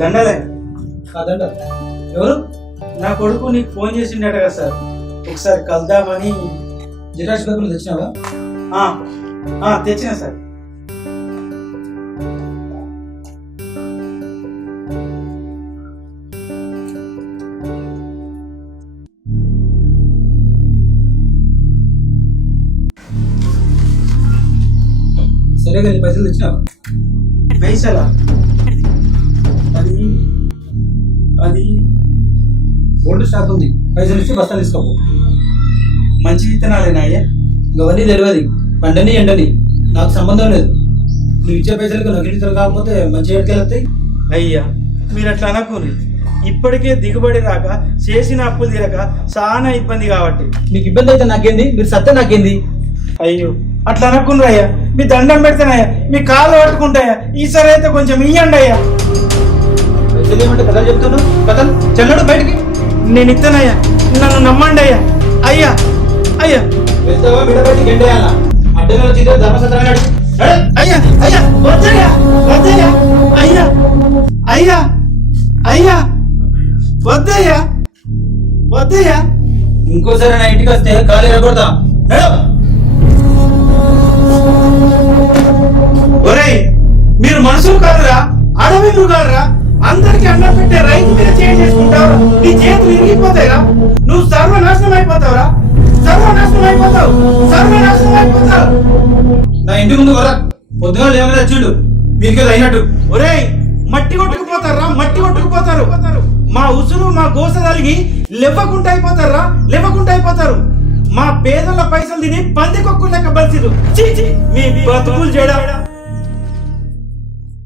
దండలే. కాదంట ఎవరు? నా కొడుకు నీకు ఫోన్ చేసిండట కదా సార్, ఒకసారి కలుద్దామని. జిరాక్స్ పేపర్లు తెచ్చినావా? తెచ్చిన సార్. సరే కానీ పైసలు తెచ్చినావా? పైసలా? అది అది ఓల్డ్ స్టాక్ ఉంది, పైసలు ఇచ్చి బస్తా తీసుకోపో. మంచి విత్తనాలేనా అయ్యా? అవన్నీ తెలియదు, పండని ఎండని నాకు సంబంధం లేదు. నువ్వు ఇచ్చే పైసలకు నకిలీతలు కాకపోతే మంచి ఎడికెళ్ళి వస్తాయి. అయ్యా మీరు అట్లా అనకూరి. ఇప్పటికే దిగుబడి రాక చేసిన అప్పులు తీరక చాలా ఇబ్బంది కాబట్టి. మీకు ఇబ్బంది అయితే నాకేంది, మీరు సత్తే నాకేంది. అయ్యో అట్లా అనకుండా అయ్యా, మీ దండం పెడతానయ్యా, మీ కాళ్ళు పట్టుకుంటాయా. ఈసారి అయితే కొంచెం ఇయ్యండి అయ్యా. పైసలు ఏమంటే కథలు చెప్తున్నావు, కథలు చెల్లడు బయటికి. నేను ఇస్తానయ్యా, నన్ను నమ్మండి అయ్యా. అయ్యా అయ్యా వెళ్తావా బిడ్డ బయటికి ఎండేయాల అడ్డగా వచ్చి ధర్మసత్రాన్ని అడుగు. అయ్యా అయ్యా వద్దయ్యా వద్దయ్యా అయ్యా అయ్యా అయ్యా వద్దయ్యా వద్దయ్యా. ఇంకోసారి నా ఇంటికి వస్తే కాలు ఎరగొడతా. ఒరేయ్ మీరు మనుషులు కాదురా, అడవి మృగాలురా. అందరికి అన్నం పెట్టే రైతు మీద చేసుకుంటావురా, నీ చేతులు ఇరిగిపోతాయిరా. నువ్వు సర్వనాశనం అయిపోతావురా, సర్వనాశనం అయిపోతావు, సర్వనాశనం అయిపోతావు. నా ఇంటి ముందు వర పొద్దుగా లేవని వచ్చిండు మీకు అయినట్టు. ఒరేయ్ మట్టి కొట్టుకుపోతారా, మట్టి కొట్టుకుపోతారు. మా ఉసురు మా గోస తలిగి లేవకుండా అయిపోతారా, లేవకుండా అయిపోతారు. మా పేదల పైసలు తిని పందికొక్కు లెక్క బలిసిరు. మీ బతుకులు చేయడా.